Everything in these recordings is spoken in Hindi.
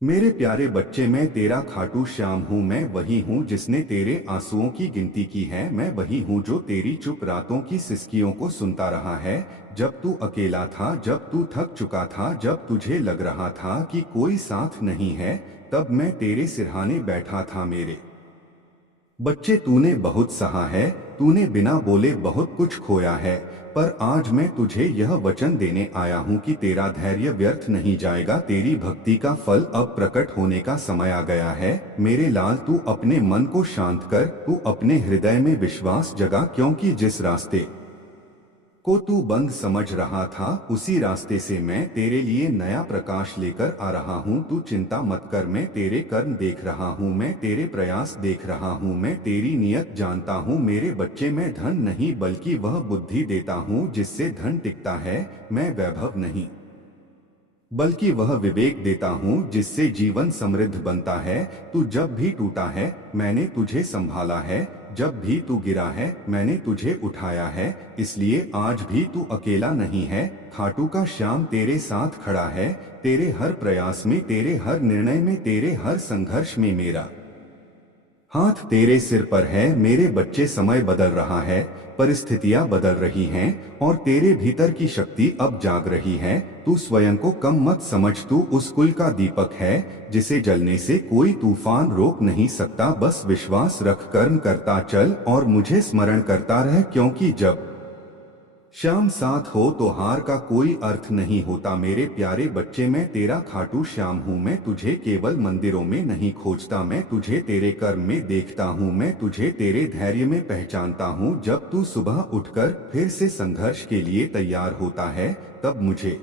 मेरे प्यारे बच्चे, मैं तेरा खाटू श्याम हूँ। मैं वही हूँ जिसने तेरे आंसुओं की गिनती की है। मैं वही हूँ जो तेरी चुप रातों की सिसकियों को सुनता रहा है। जब तू अकेला था, जब तू थक चुका था, जब तुझे लग रहा था कि कोई साथ नहीं है, तब मैं तेरे सिरहाने बैठा था। मेरे बच्चे, तूने बहुत सहा है, तूने बिना बोले बहुत कुछ खोया है। पर आज मैं तुझे यह वचन देने आया हूँ कि तेरा धैर्य व्यर्थ नहीं जाएगा। तेरी भक्ति का फल अब प्रकट होने का समय आ गया है। मेरे लाल, तू अपने मन को शांत कर, तू अपने हृदय में विश्वास जगा, क्योंकि जिस रास्ते को तू बंद समझ रहा था, उसी रास्ते से मैं तेरे लिए नया प्रकाश लेकर आ रहा हूँ। तू चिंता मत कर, मैं तेरे कर्म देख रहा हूँ, मैं तेरे प्रयास देख रहा हूँ, मैं तेरी नियत जानता हूँ। मेरे बच्चे, मैं धन नहीं बल्कि वह बुद्धि देता हूँ जिससे धन टिकता है। मैं वैभव नहीं बल्कि वह विवेक देता हूँ जिससे जीवन समृद्ध बनता है। तू जब भी टूटा है, मैंने तुझे संभाला है। जब भी तू गिरा है, मैंने तुझे उठाया है। इसलिए आज भी तू अकेला नहीं है। खाटू का श्याम तेरे साथ खड़ा है। तेरे हर प्रयास में, तेरे हर निर्णय में, तेरे हर संघर्ष में मेरा हाथ तेरे सिर पर है। मेरे बच्चे, समय बदल रहा है, परिस्थितियां बदल रही हैं, और तेरे भीतर की शक्ति अब जाग रही है। तू स्वयं को कम मत समझ, तू उस कुल का दीपक है जिसे जलने से कोई तूफान रोक नहीं सकता। बस विश्वास रख, कर्म करता चल और मुझे स्मरण करता रह, क्योंकि जब श्याम साथ हो तो हार का कोई अर्थ नहीं होता। मेरे प्यारे बच्चे, मैं तेरा खाटू श्याम हूँ। मैं तुझे केवल मंदिरों में नहीं खोजता, मैं तुझे तेरे कर्म में देखता हूँ। मैं तुझे तेरे धैर्य में पहचानता हूँ। जब तू सुबह उठकर फिर से संघर्ष के लिए तैयार होता है, तब मुझे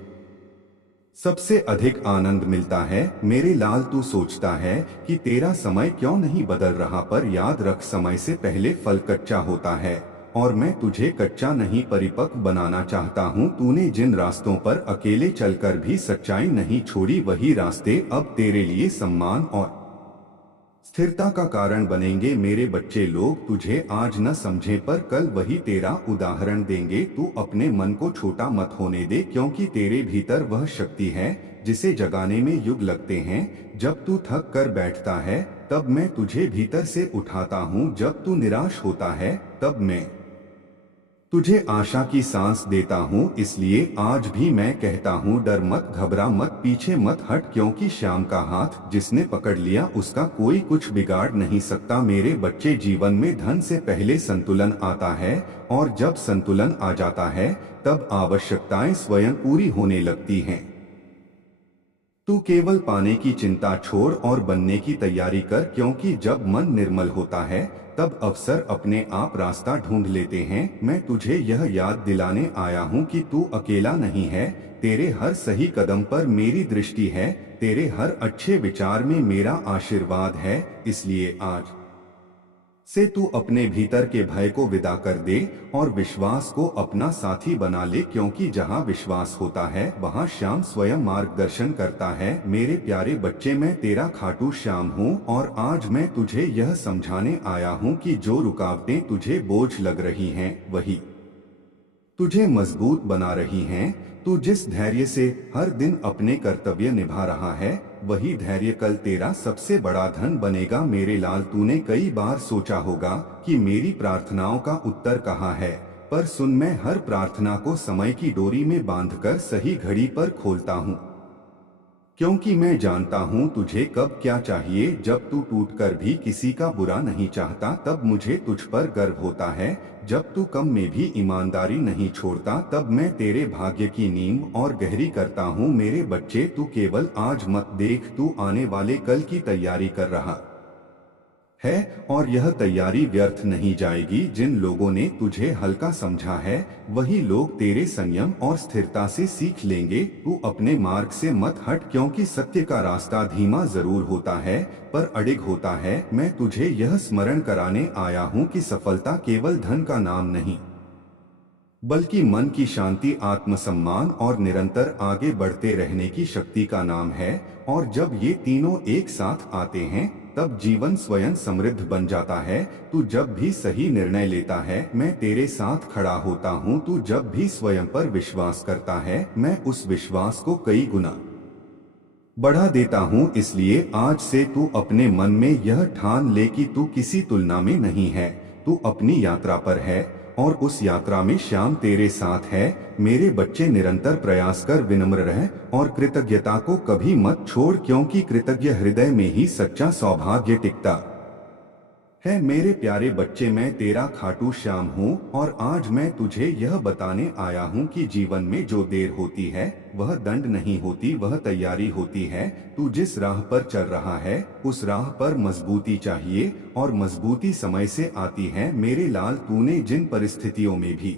सबसे अधिक आनंद मिलता है। मेरे लाल, तू सोचता है कि तेरा समय क्यों नहीं बदल रहा, पर याद रख, समय से पहले फल कच्चा होता है। और मैं तुझे कच्चा नहीं, परिपक्व बनाना चाहता हूँ। तूने जिन रास्तों पर अकेले चलकर भी सच्चाई नहीं छोड़ी, वही रास्ते अब तेरे लिए सम्मान और स्थिरता का कारण बनेंगे। मेरे बच्चे, लोग तुझे आज न समझे पर कल वही तेरा उदाहरण देंगे। तू अपने मन को छोटा मत होने दे, क्योंकि तेरे भीतर वह शक्ति है जिसे जगाने में युग लगते हैं। जब तू थक कर बैठता है, तब मैं तुझे भीतर से उठाता हूँ। जब तू निराश होता है, तब मैं तुझे आशा की सांस देता हूँ। इसलिए आज भी मैं कहता हूँ, डर मत, घबरा मत, पीछे मत हट, क्योंकि श्याम का हाथ जिसने पकड़ लिया, उसका कोई कुछ बिगाड़ नहीं सकता। मेरे बच्चे, जीवन में धन से पहले संतुलन आता है, और जब संतुलन आ जाता है, तब आवश्यकताएं स्वयं पूरी होने लगती हैं। तू केवल पाने की चिंता छोड़ और बनने की तैयारी कर, क्योंकि जब मन निर्मल होता है, तब अवसर अपने आप रास्ता ढूंढ लेते हैं। मैं तुझे यह याद दिलाने आया हूँ कि तू अकेला नहीं है। तेरे हर सही कदम पर मेरी दृष्टि है, तेरे हर अच्छे विचार में मेरा आशीर्वाद है। इसलिए आज से तू अपने भीतर के भय को विदा कर दे और विश्वास को अपना साथी बना ले, क्योंकि जहाँ विश्वास होता है, वहाँ श्याम स्वयं मार्गदर्शन करता है। मेरे प्यारे बच्चे, मैं तेरा खाटू श्याम हूँ, और आज मैं तुझे यह समझाने आया हूँ कि जो रुकावटें तुझे बोझ लग रही हैं, वही तुझे मजबूत बना रही हैं। तू जिस धैर्य से हर दिन अपने कर्तव्य निभा रहा है, वही धैर्य कल तेरा सबसे बड़ा धन बनेगा। मेरे लाल, तूने कई बार सोचा होगा कि मेरी प्रार्थनाओं का उत्तर कहाँ है, पर सुन, मैं हर प्रार्थना को समय की डोरी में बांधकर सही घड़ी पर खोलता हूँ, क्योंकि मैं जानता हूँ तुझे कब क्या चाहिए। जब तू टूटकर भी किसी का बुरा नहीं चाहता, तब मुझे तुझ पर गर्व होता है। जब तू कम में भी ईमानदारी नहीं छोड़ता, तब मैं तेरे भाग्य की नींव और गहरी करता हूँ। मेरे बच्चे, तू केवल आज मत देख, तू आने वाले कल की तैयारी कर रहा है, और यह तैयारी व्यर्थ नहीं जाएगी। जिन लोगों ने तुझे हल्का समझा है, वही लोग तेरे संयम और स्थिरता से सीख लेंगे। तू अपने मार्ग से मत हट, क्योंकि सत्य का रास्ता धीमा जरूर होता है, पर अडिग होता है। मैं तुझे यह स्मरण कराने आया हूँ कि सफलता केवल धन का नाम नहीं, बल्कि मन की शांति, आत्मसम्मान और निरंतर आगे बढ़ते रहने की शक्ति का नाम है। और जब ये तीनों एक साथ आते हैं, तब जीवन स्वयं समृद्ध बन जाता है। तू जब भी सही निर्णय लेता है, मैं तेरे साथ खड़ा होता हूँ। तू जब भी स्वयं पर विश्वास करता है, मैं उस विश्वास को कई गुना बढ़ा देता हूँ। इसलिए आज से तू अपने मन में यह ठान ले कि तू किसी तुलना में नहीं है। तू अपनी यात्रा पर है और उस यात्रा में श्याम तेरे साथ है। मेरे बच्चे, निरंतर प्रयास कर, विनम्र रह और कृतज्ञता को कभी मत छोड़, क्योंकि कृतज्ञ हृदय में ही सच्चा सौभाग्य टिकता है। मेरे प्यारे बच्चे, मैं तेरा खाटू श्याम हूँ और आज मैं तुझे यह बताने आया हूँ कि जीवन में जो देर होती है वह दंड नहीं होती, वह तैयारी होती है। तू जिस राह पर चल रहा है उस राह पर मजबूती चाहिए और मजबूती समय से आती है। मेरे लाल, तूने जिन परिस्थितियों में भी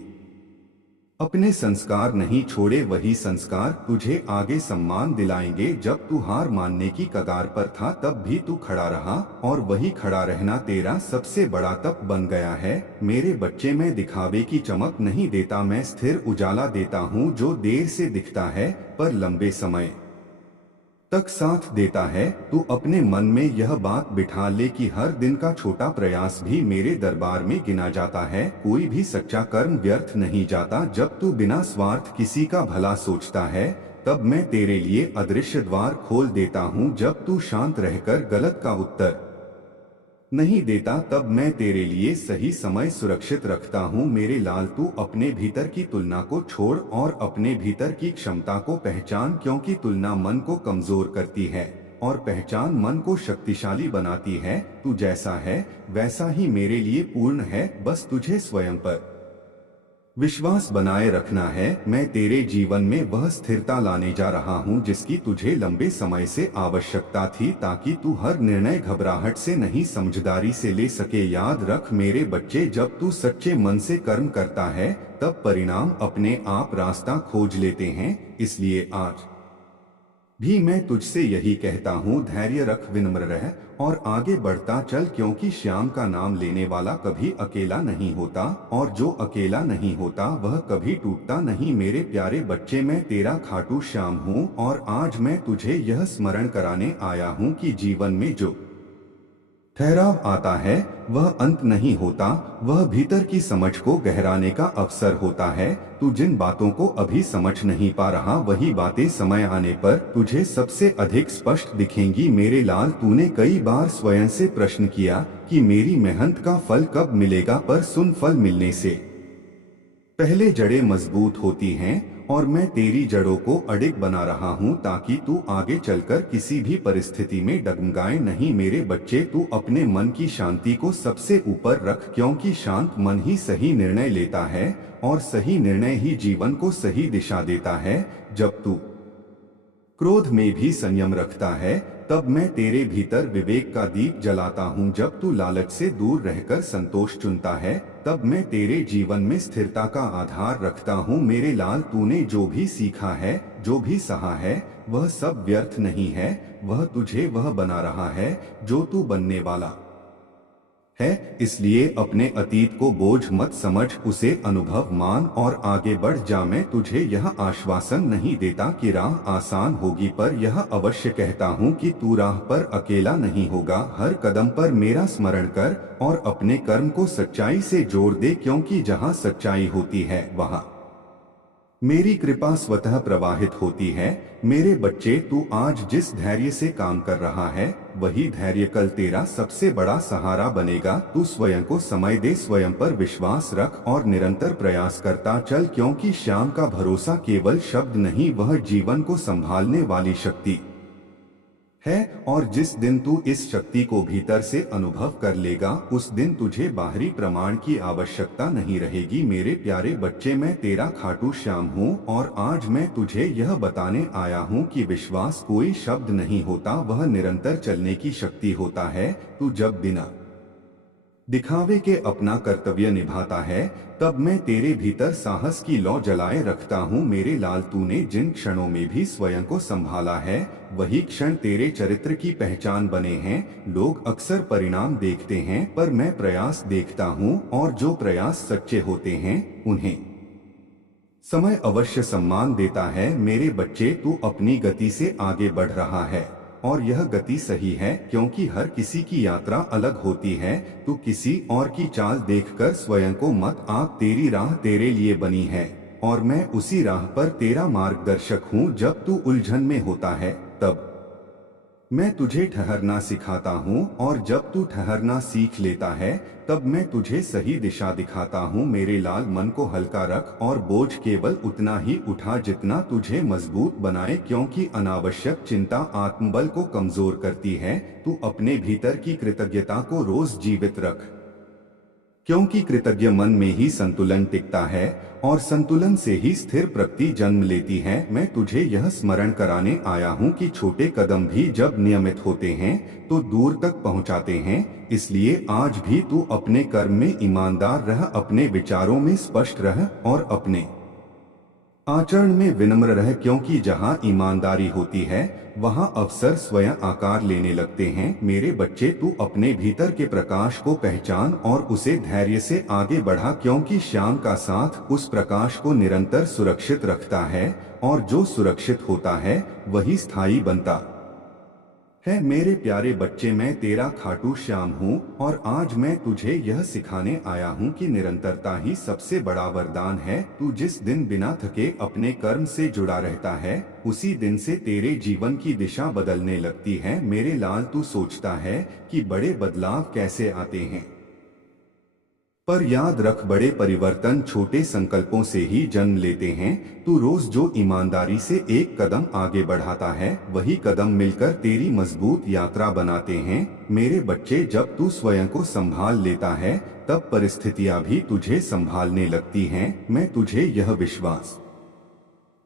अपने संस्कार नहीं छोड़े, वही संस्कार तुझे आगे सम्मान दिलाएंगे। जब तू हार मानने की कगार पर था तब भी तू खड़ा रहा और वही खड़ा रहना तेरा सबसे बड़ा तप बन गया है। मेरे बच्चे, मैं दिखावे की चमक नहीं देता, मैं स्थिर उजाला देता हूँ जो देर से दिखता है पर लंबे समय तक साथ देता है। तू अपने मन में यह बात बिठा ले कि हर दिन का छोटा प्रयास भी मेरे दरबार में गिना जाता है। कोई भी सच्चा कर्म व्यर्थ नहीं जाता। जब तू बिना स्वार्थ किसी का भला सोचता है तब मैं तेरे लिए अदृश्य द्वार खोल देता हूँ। जब तू शांत रहकर गलत का उत्तर नहीं देता तब मैं तेरे लिए सही समय सुरक्षित रखता हूँ। मेरे लाल, तू अपने भीतर की तुलना को छोड़ और अपने भीतर की क्षमता को पहचान, क्योंकि तुलना मन को कमजोर करती है और पहचान मन को शक्तिशाली बनाती है। तू जैसा है वैसा ही मेरे लिए पूर्ण है, बस तुझे स्वयं पर विश्वास बनाए रखना है। मैं तेरे जीवन में वह स्थिरता लाने जा रहा हूँ जिसकी तुझे लंबे समय से आवश्यकता थी, ताकि तू हर निर्णय घबराहट से नहीं समझदारी से ले सके। याद रख मेरे बच्चे, जब तू सच्चे मन से कर्म करता है तब परिणाम अपने आप रास्ता खोज लेते हैं। इसलिए आज भी मैं तुझसे यही कहता हूँ, धैर्य रख, विनम्र रह और आगे बढ़ता चल, क्योंकि श्याम का नाम लेने वाला कभी अकेला नहीं होता और जो अकेला नहीं होता वह कभी टूटता नहीं। मेरे प्यारे बच्चे, मैं तेरा खाटू श्याम हूँ और आज मैं तुझे यह स्मरण कराने आया हूँ कि जीवन में जो ठहराव आता है वह अंत नहीं होता, वह भीतर की समझ को गहराने का अवसर होता है। तू जिन बातों को अभी समझ नहीं पा रहा वही बातें समय आने पर तुझे सबसे अधिक स्पष्ट दिखेंगी। मेरे लाल, तूने कई बार स्वयं से प्रश्न किया कि मेरी मेहनत का फल कब मिलेगा, पर सुन, फल मिलने से पहले जड़ें मजबूत होती हैं और मैं तेरी जड़ों को अडिग बना रहा हूँ ताकि तू आगे चलकर किसी भी परिस्थिति में डगमगाए नहीं। मेरे बच्चे, तू अपने मन की शांति को सबसे ऊपर रख, क्योंकि शांत मन ही सही निर्णय लेता है और सही निर्णय ही जीवन को सही दिशा देता है। जब तू क्रोध में भी संयम रखता है तब मैं तेरे भीतर विवेक का दीप जलाता हूँ। जब तू लालच से दूर रहकर संतोष चुनता है तब मैं तेरे जीवन में स्थिरता का आधार रखता हूँ। मेरे लाल, तूने जो भी सीखा है, जो भी सहा है, वह सब व्यर्थ नहीं है। वह तुझे वह बना रहा है जो तू बनने वाला है। इसलिए अपने अतीत को बोझ मत समझ, उसे अनुभव मान और आगे बढ़ जा। मैं तुझे यह आश्वासन नहीं देता कि राह आसान होगी, पर यह अवश्य कहता हूँ कि तू राह पर अकेला नहीं होगा। हर कदम पर मेरा स्मरण कर और अपने कर्म को सच्चाई से जोड़ दे, क्योंकि जहाँ सच्चाई होती है वहाँ मेरी कृपा स्वतः प्रवाहित होती है। मेरे बच्चे, तू आज जिस धैर्य से काम कर रहा है वही धैर्य कल तेरा सबसे बड़ा सहारा बनेगा। तू स्वयं को समय दे, स्वयं पर विश्वास रख और निरंतर प्रयास करता चल, क्योंकि श्याम का भरोसा केवल शब्द नहीं, वह जीवन को संभालने वाली शक्ति है। और जिस दिन तू इस शक्ति को भीतर से अनुभव कर लेगा उस दिन तुझे बाहरी प्रमाण की आवश्यकता नहीं रहेगी। मेरे प्यारे बच्चे, मैं तेरा खाटू श्याम हूँ और आज मैं तुझे यह बताने आया हूँ कि विश्वास कोई शब्द नहीं होता, वह निरंतर चलने की शक्ति होता है। तू जब बिना दिखावे के अपना कर्तव्य निभाता है तब मैं तेरे भीतर साहस की लौ जलाए रखता हूँ। मेरे लाल, तूने जिन क्षणों में भी स्वयं को संभाला है वही क्षण तेरे चरित्र की पहचान बने हैं। लोग अक्सर परिणाम देखते हैं पर मैं प्रयास देखता हूँ, और जो प्रयास सच्चे होते हैं उन्हें समय अवश्य सम्मान देता है। मेरे बच्चे, तू अपनी गति से आगे बढ़ रहा है और यह गति सही है, क्योंकि हर किसी की यात्रा अलग होती है। तू किसी और की चाल देखकर स्वयं को मत आंक, तेरी राह तेरे लिए बनी है और मैं उसी राह पर तेरा मार्गदर्शक हूँ। जब तू उलझन में होता है तब मैं तुझे ठहरना सिखाता हूँ और जब तू ठहरना सीख लेता है तब मैं तुझे सही दिशा दिखाता हूँ। मेरे लाल, मन को हल्का रख और बोझ केवल उतना ही उठा जितना तुझे मजबूत बनाए, क्योंकि अनावश्यक चिंता आत्मबल को कमजोर करती है। तू अपने भीतर की कृतज्ञता को रोज जीवित रख, क्योंकि कृतज्ञ मन में ही संतुलन टिकता है और संतुलन से ही स्थिर प्रकृति जन्म लेती है। मैं तुझे यह स्मरण कराने आया हूँ कि छोटे कदम भी जब नियमित होते हैं तो दूर तक पहुँचाते हैं। इसलिए आज भी तू अपने कर्म में ईमानदार रह, अपने विचारों में स्पष्ट रह और अपने आचरण में विनम्र रह, क्योंकि जहाँ ईमानदारी होती है वहाँ अवसर स्वयं आकार लेने लगते हैं। मेरे बच्चे, तू अपने भीतर के प्रकाश को पहचान और उसे धैर्य से आगे बढ़ा, क्योंकि शाम का साथ उस प्रकाश को निरंतर सुरक्षित रखता है और जो सुरक्षित होता है वही स्थायी बनता है। मेरे प्यारे बच्चे, मैं तेरा खाटू श्याम हूँ और आज मैं तुझे यह सिखाने आया हूँ कि निरंतरता ही सबसे बड़ा वरदान है। तू जिस दिन बिना थके अपने कर्म से जुड़ा रहता है उसी दिन से तेरे जीवन की दिशा बदलने लगती है। मेरे लाल, तू सोचता है कि बड़े बदलाव कैसे आते हैं, पर याद रख, बड़े परिवर्तन छोटे संकल्पों से ही जन्म लेते हैं। तू रोज जो ईमानदारी से एक कदम आगे बढ़ाता है वही कदम मिलकर तेरी मजबूत यात्रा बनाते हैं। मेरे बच्चे, जब तू स्वयं को संभाल लेता है तब परिस्थितियां भी तुझे संभालने लगती हैं। मैं तुझे यह विश्वास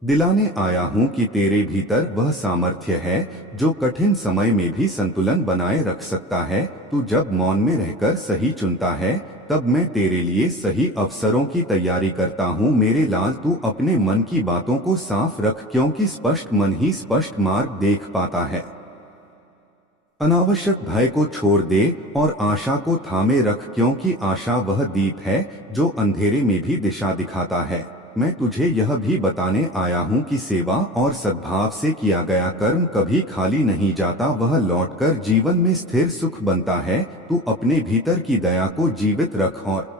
दिलाने आया हूँ कि तेरे भीतर वह सामर्थ्य है जो कठिन समय में भी संतुलन बनाए रख सकता है। तू जब मौन में रहकर सही चुनता है तब मैं तेरे लिए सही अवसरों की तैयारी करता हूँ। मेरे लाल, तू अपने मन की बातों को साफ रख, क्योंकि स्पष्ट मन ही स्पष्ट मार्ग देख पाता है। अनावश्यक भय को छोड़ दे और आशा को थामे रख, क्योंकि आशा वह दीप है जो अंधेरे में भी दिशा दिखाता है। मैं तुझे यह भी बताने आया हूँ कि सेवा और सद्भाव से किया गया कर्म कभी खाली नहीं जाता, वह लौटकर जीवन में स्थिर सुख बनता है। तू अपने भीतर की दया को जीवित रख और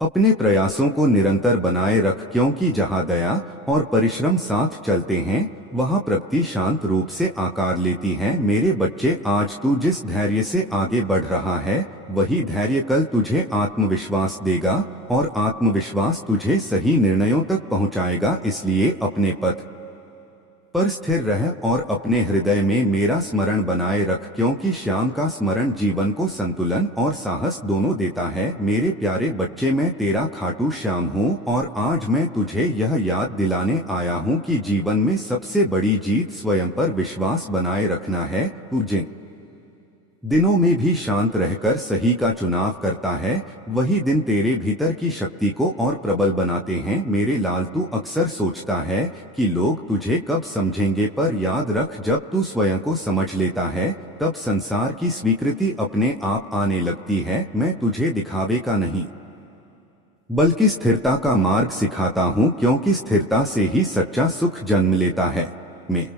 अपने प्रयासों को निरंतर बनाए रख, क्योंकि जहाँ दया और परिश्रम साथ चलते हैं वहाँ प्रकृति शांत रूप से आकार लेती है। मेरे बच्चे, आज तू जिस धैर्य से आगे बढ़ रहा है वही धैर्य कल तुझे आत्मविश्वास देगा और आत्मविश्वास तुझे सही निर्णयों तक पहुँचाएगा। इसलिए अपने पथ पर स्थिर रह और अपने हृदय में मेरा स्मरण बनाए रख, क्योंकि श्याम का स्मरण जीवन को संतुलन और साहस दोनों देता है। मेरे प्यारे बच्चे, मैं तेरा खाटू श्याम हूँ और आज मैं तुझे यह याद दिलाने आया हूँ कि जीवन में सबसे बड़ी जीत स्वयं पर विश्वास बनाए रखना है। तू जिन दिनों में भी शांत रहकर सही का चुनाव करता है वही दिन तेरे भीतर की शक्ति को और प्रबल बनाते हैं। मेरे लाल, तू अक्सर सोचता है कि लोग तुझे कब समझेंगे, पर याद रख, जब तू स्वयं को समझ लेता है तब संसार की स्वीकृति अपने आप आने लगती है। मैं तुझे दिखावे का नहीं बल्कि स्थिरता का मार्ग सिखाता हूँ, क्योंकि स्थिरता से ही सच्चा सुख जन्म लेता है। मैं